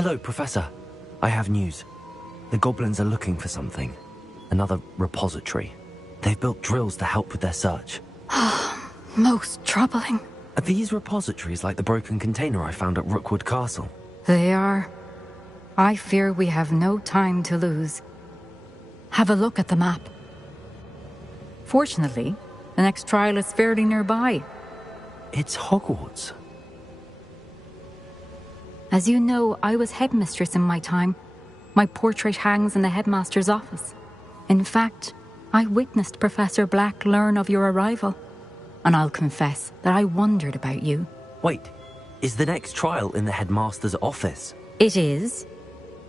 Hello, Professor. I have news. The goblins are looking for something. Another repository. They've built drills to help with their search. Most troubling. Are these repositories like the broken container I found at Rookwood Castle? They are. I fear we have no time to lose. Have a look at the map. Fortunately, the next trial is fairly nearby. It's Hogwarts. As you know, I was headmistress in my time. My portrait hangs in the headmaster's office. In fact, I witnessed Professor Black learn of your arrival. And I'll confess that I wondered about you. Wait, is the next trial in the headmaster's office? It is.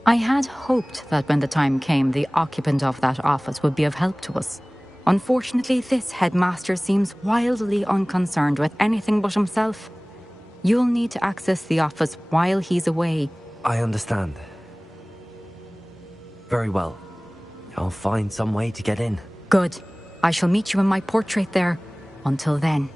I had hoped that when the time came, the occupant of that office would be of help to us. Unfortunately, this headmaster seems wildly unconcerned with anything but himself. You'll need to access the office while he's away. I understand. Very well. I'll find some way to get in. Good. I shall meet you in my portrait there. Until then.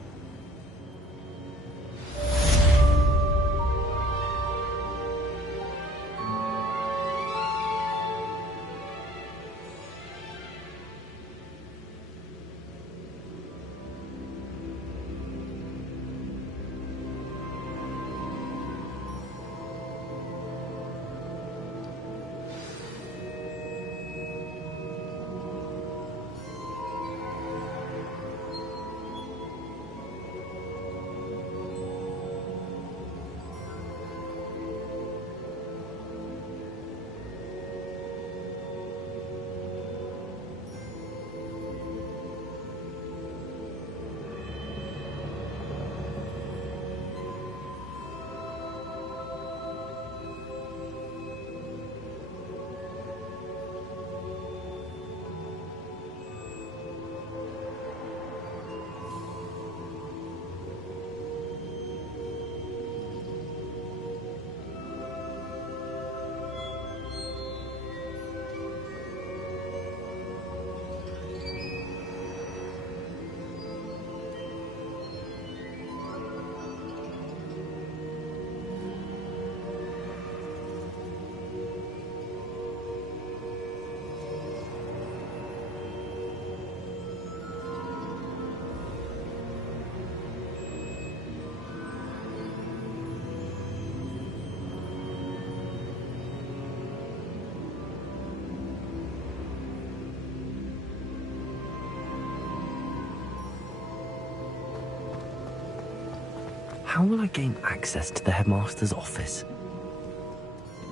How will I gain access to the headmaster's office?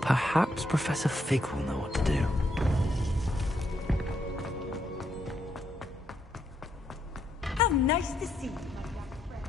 Perhaps Professor Fig will know what to do. How nice to see you, my young friend.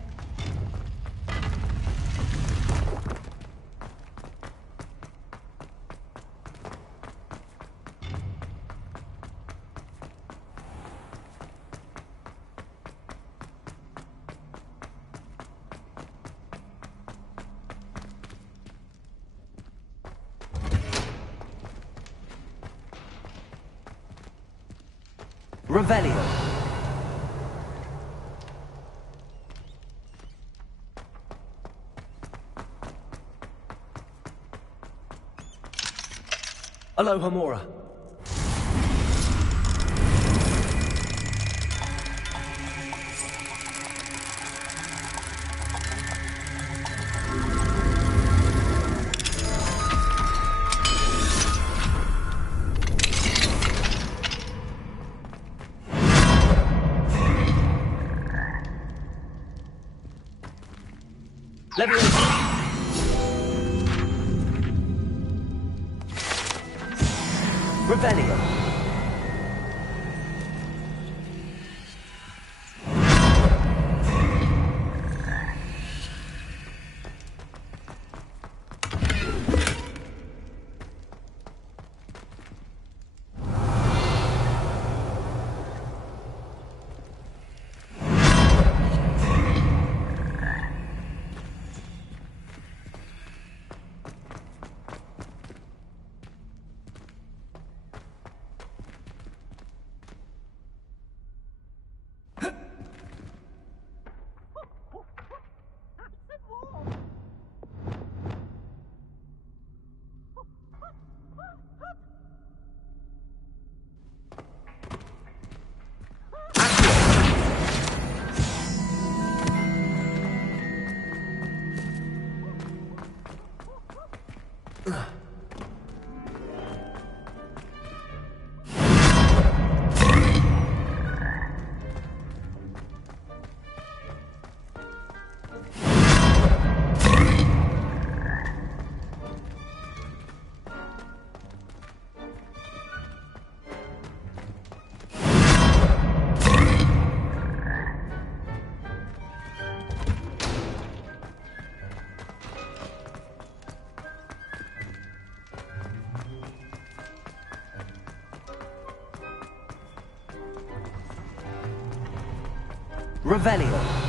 Revelio. Aloha Mora. Revelio. Revelio.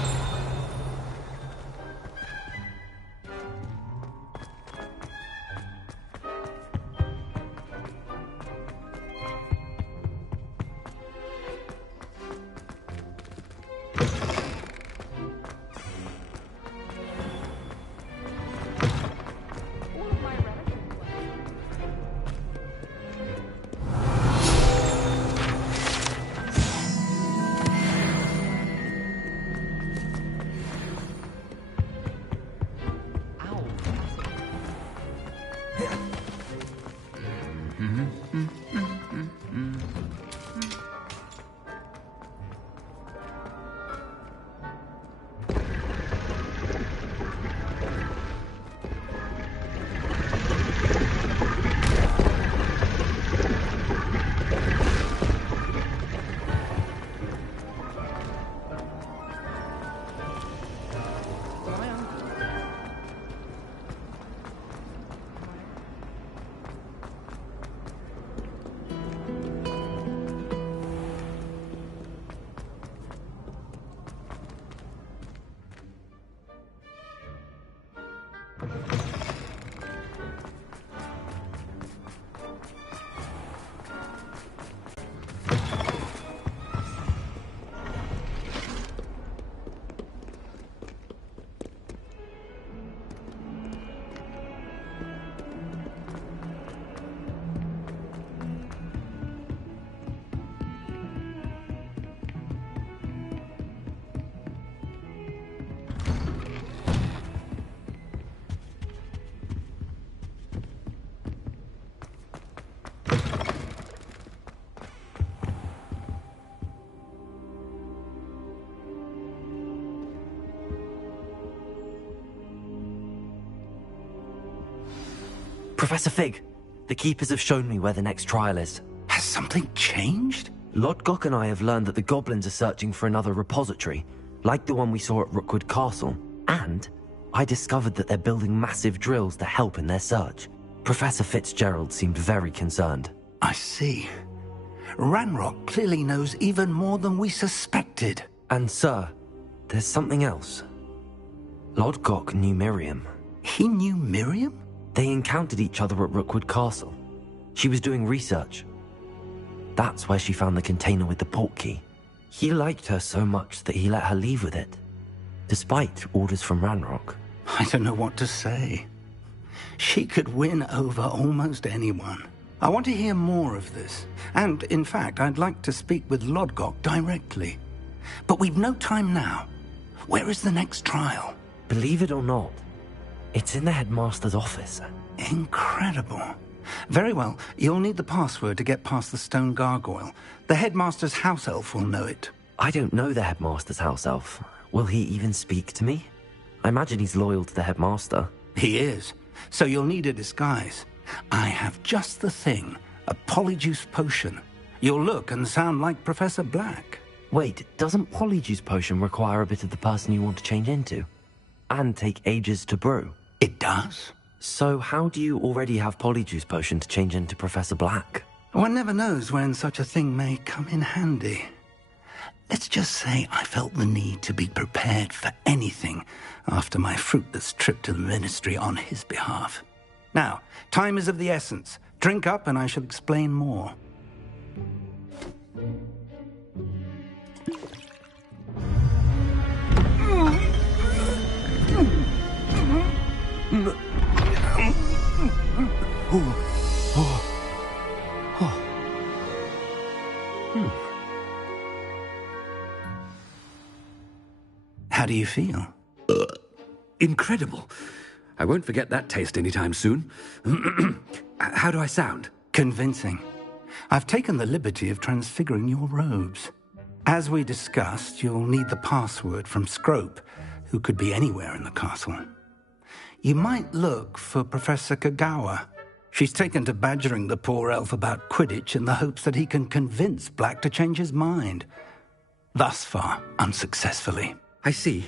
Professor Fig, the Keepers have shown me where the next trial is. Has something changed? Lodgok and I have learned that the goblins are searching for another repository, like the one we saw at Rookwood Castle. And I discovered that they're building massive drills to help in their search. Professor Fitzgerald seemed very concerned. I see. Ranrock clearly knows even more than we suspected. And sir, there's something else. Lodgok knew Miriam. He knew Miriam? They encountered each other at Rookwood Castle. She was doing research. That's where she found the container with the portkey. He liked her so much that he let her leave with it, despite orders from Ranrock. I don't know what to say. She could win over almost anyone. I want to hear more of this. And, in fact, I'd like to speak with Lodgok directly. But we've no time now. Where is the next trial? Believe it or not, it's in the headmaster's office. Incredible. Very well. You'll need the password to get past the stone gargoyle. The headmaster's house elf will know it. I don't know the headmaster's house elf. Will he even speak to me? I imagine he's loyal to the headmaster. He is. So you'll need a disguise. I have just the thing. A polyjuice potion. You'll look and sound like Professor Black. Wait, doesn't Polyjuice Potion require a bit of the person you want to change into? And take ages to brew? It does. So how do you already have Polyjuice Potion to change into Professor Black? One never knows when such a thing may come in handy. Let's just say I felt the need to be prepared for anything after my fruitless trip to the Ministry on his behalf. Now, time is of the essence. Drink up and I shall explain more. How do you feel? Incredible. I won't forget that taste anytime soon. How do I sound? Convincing. I've taken the liberty of transfiguring your robes. As we discussed, you'll need the password from Scrope, who could be anywhere in the castle. You might look for Professor Kagawa. She's taken to badgering the poor elf about Quidditch in the hopes that he can convince Black to change his mind. Thus far, unsuccessfully. I see.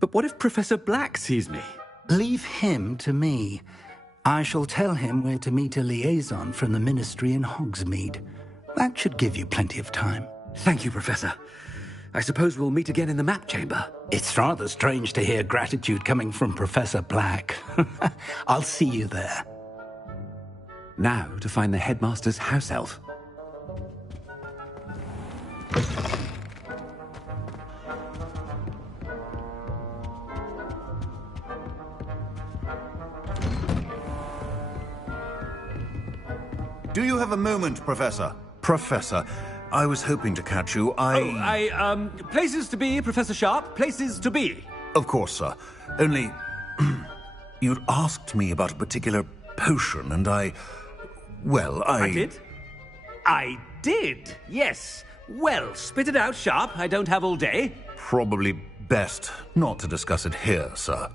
But what if Professor Black sees me? Leave him to me. I shall tell him where to meet a liaison from the Ministry in Hogsmeade. That should give you plenty of time. Thank you, Professor. I suppose we'll meet again in the map chamber. It's rather strange to hear gratitude coming from Professor Black. I'll see you there. Now to find the headmaster's house elf. Do you have a moment, Professor? Professor, I was hoping to catch you. Places to be, Professor Sharp. Places to be. Of course, sir. Only... you'd asked me about a particular potion, and I did? I did, yes. Well, spit it out, Sharp. I don't have all day. Probably best not to discuss it here, sir.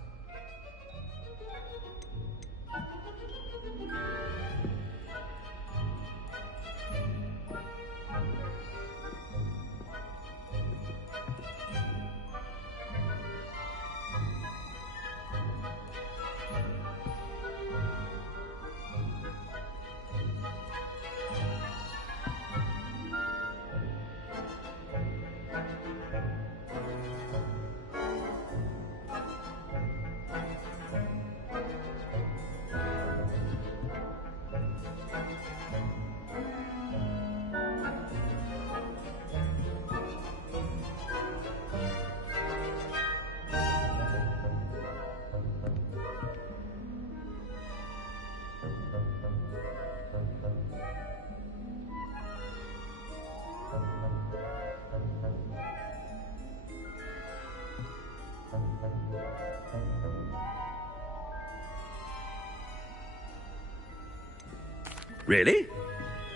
Really?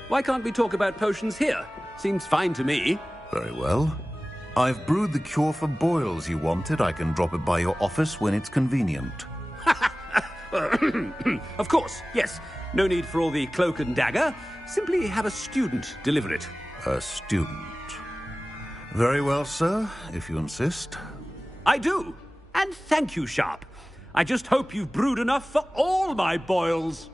Why can't we talk about potions here? Seems fine to me. Very well. I've brewed the cure for boils you wanted. I can drop it by your office when it's convenient. Of course, yes. No need for all the cloak and dagger. Simply have a student deliver it. A student. Very well, sir, if you insist. I do. And thank you, Sharp. I just hope you've brewed enough for all my boils.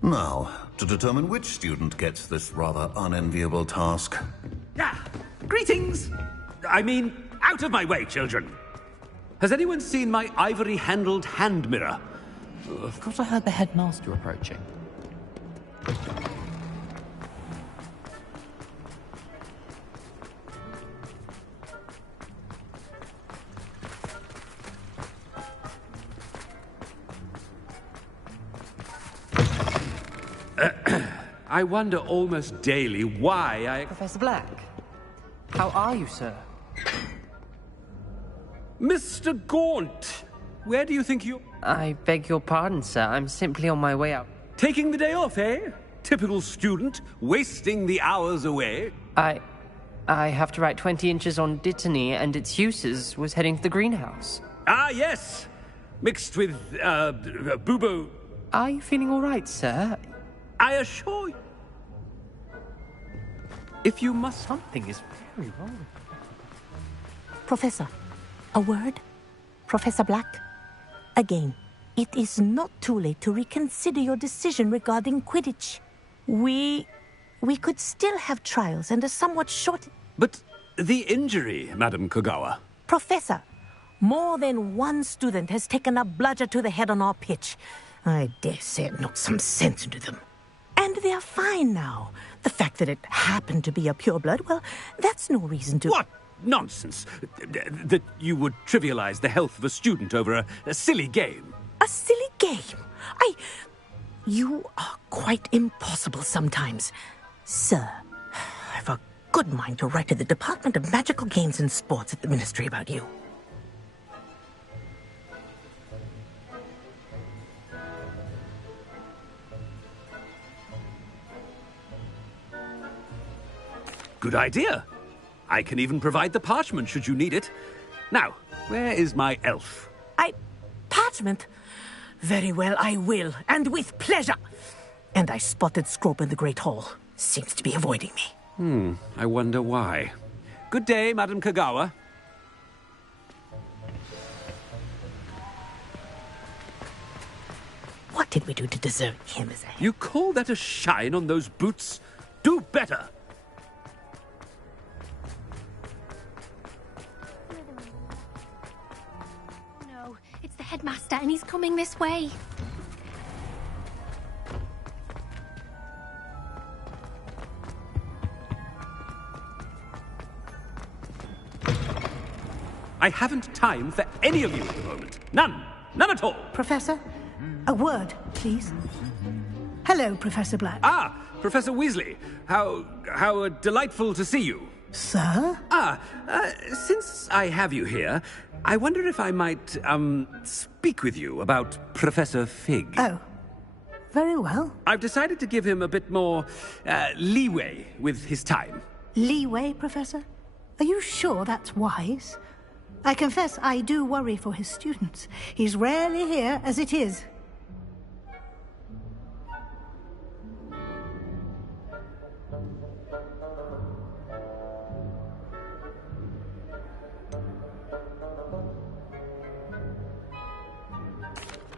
Now, to determine which student gets this rather unenviable task. Greetings! I mean, out of my way, children. Has anyone seen my ivory-handled hand mirror? I thought I heard the headmaster approaching. I wonder almost daily why Professor Black, how are you, sir? Mr. Gaunt, where do you think you... I beg your pardon, sir. I'm simply on my way out. Taking the day off, eh? Typical student, wasting the hours away. I have to write 20 inches on Dittany and its uses. Was heading to the greenhouse. Ah, yes. Mixed with, Bubo. Are you feeling all right, sir? I assure you. If you must... Something is very wrong. Professor, a word? Professor Black? Again, it is not too late to reconsider your decision regarding Quidditch. We could still have trials and a somewhat short... But the injury, Madam Kagawa. Professor, more than one student has taken a bludger to the head on our pitch. I dare say it knocked some sense into them. And they are fine now. The fact that it happened to be a pureblood, well, that's no reason to... What nonsense! That you would trivialize the health of a student over a silly game. A silly game? You are quite impossible sometimes. Sir, I've a good mind to write to the Department of Magical Games and Sports at the Ministry about you. good idea. I can even provide the parchment should you need it. Now, where is my elf? Parchment? Very well, I will, and with pleasure. And I spotted Scrope in the Great Hall. Seems to be avoiding me. I wonder why. Good day, Madam Kagawa. What did we do to deserve him as a... You call that a shine on those boots? Do better! No, it's the headmaster and he's coming this way. I haven't time for any of you at the moment. None. None at all. Professor, a word, please. Hello, Professor Black. Ah, Professor Weasley. How delightful to see you. Sir? Since I have you here, I wonder if I might, speak with you about Professor Fig. Oh, very well. I've decided to give him a bit more, leeway with his time. Leeway, Professor? Are you sure that's wise? I confess I do worry for his students. He's rarely here as it is.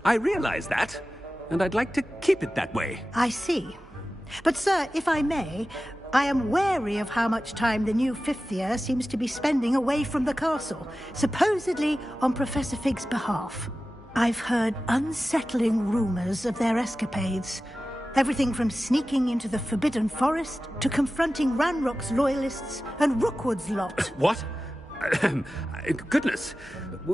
I realize that, and I'd like to keep it that way. I see. But, sir, if I may, I am wary of how much time the new fifth year seems to be spending away from the castle, supposedly on Professor Fig's behalf. I've heard unsettling rumors of their escapades. Everything from sneaking into the Forbidden Forest to confronting Ranrock's loyalists and Rookwood's lot. What? Goodness.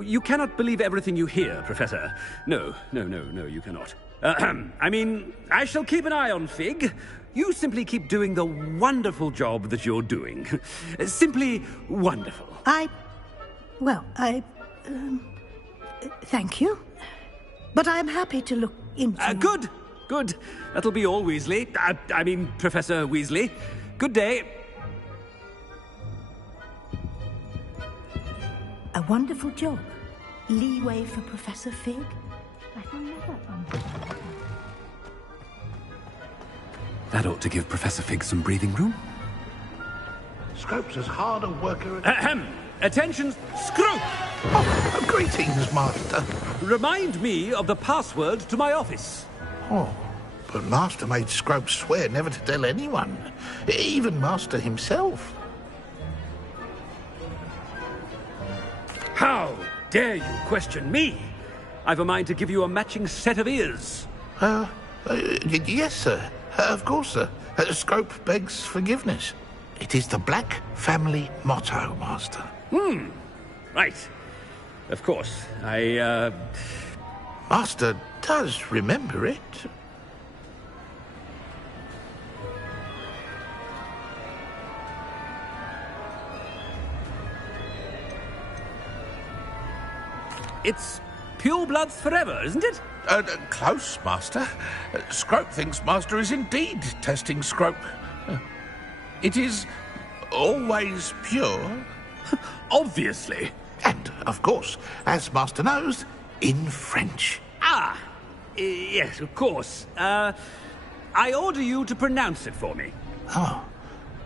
You cannot believe everything you hear, Professor. No, you cannot. I mean, I shall keep an eye on Fig. You simply keep doing the wonderful job that you're doing. Simply wonderful. Thank you. But I'm happy to look into... Good. That'll be all, Weasley. I mean, Professor Weasley. Good day. A wonderful job. Leeway for Professor Fig. I can never understand. That ought to give Professor Fig some breathing room. Scrope's as hard a worker... Attention, Scrope! Oh, greetings, Master. Remind me of the password to my office. Oh, but Master made Scrope swear never to tell anyone. Even Master himself. How dare you question me? I've a mind to give you a matching set of ears. Yes, sir. Of course, sir. Scrope begs forgiveness. It is the Black family motto, Master. Right. Of course. Master does remember it. It's pure bloods forever, isn't it? Close, Master. Scrope thinks Master is indeed testing Scrope. It is always pure. Obviously. And, of course, as Master knows, in French. Yes, of course. I order you to pronounce it for me. Oh,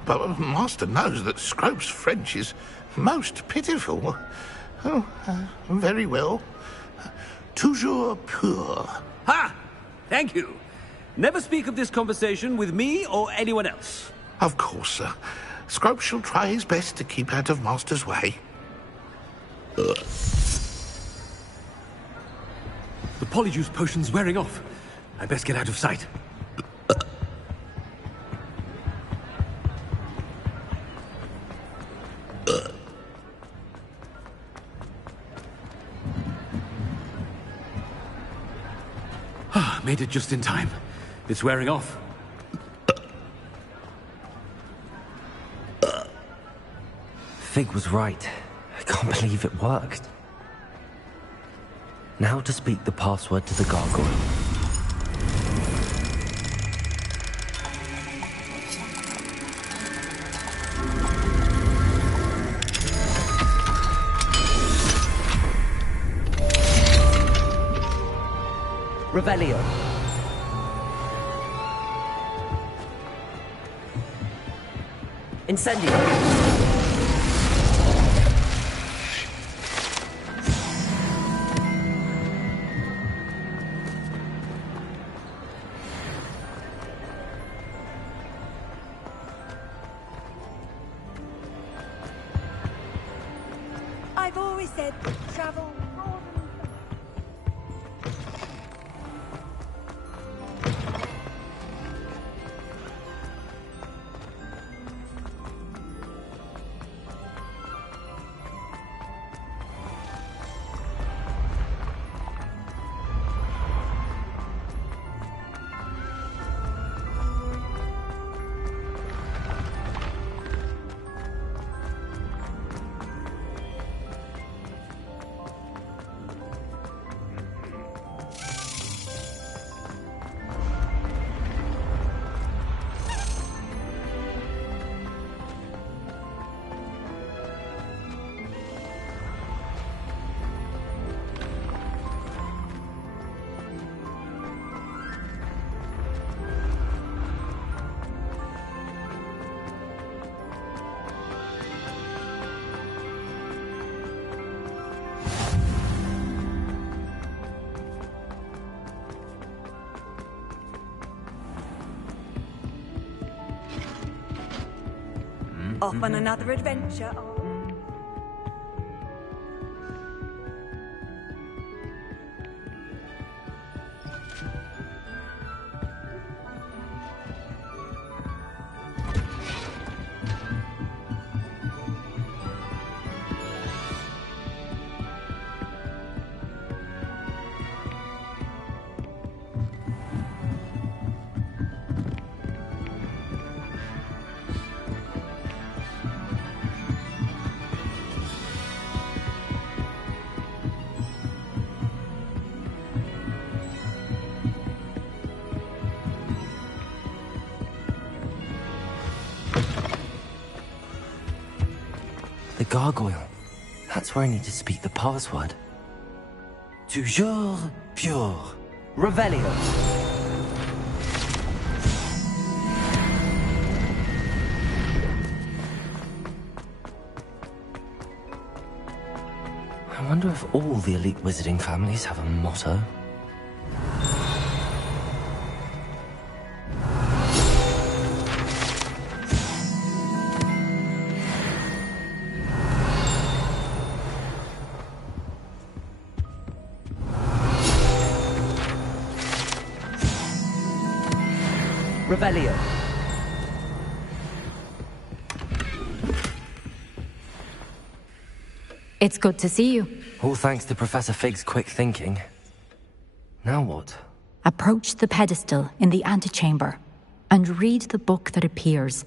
but Master knows that Scrope's French is most pitiful. Oh, very well. Toujours pur. Ha! Thank you. Never speak of this conversation with me or anyone else. Of course, sir. Scrope shall try his best to keep out of Master's way. The polyjuice potion's wearing off. I best get out of sight. Made it just in time. It's wearing off. Fig was right. I can't believe it worked. Now to speak the password to the gargoyle. Revelio. Incendio. I've always said travel. Off on another adventure. The gargoyle. That's where I need to speak the password. Toujours pure. Revelio. I wonder if all the elite wizarding families have a motto. Revelio. It's good to see you. All thanks to Professor Fig's quick thinking. Now what? Approach the pedestal in the antechamber and read the book that appears.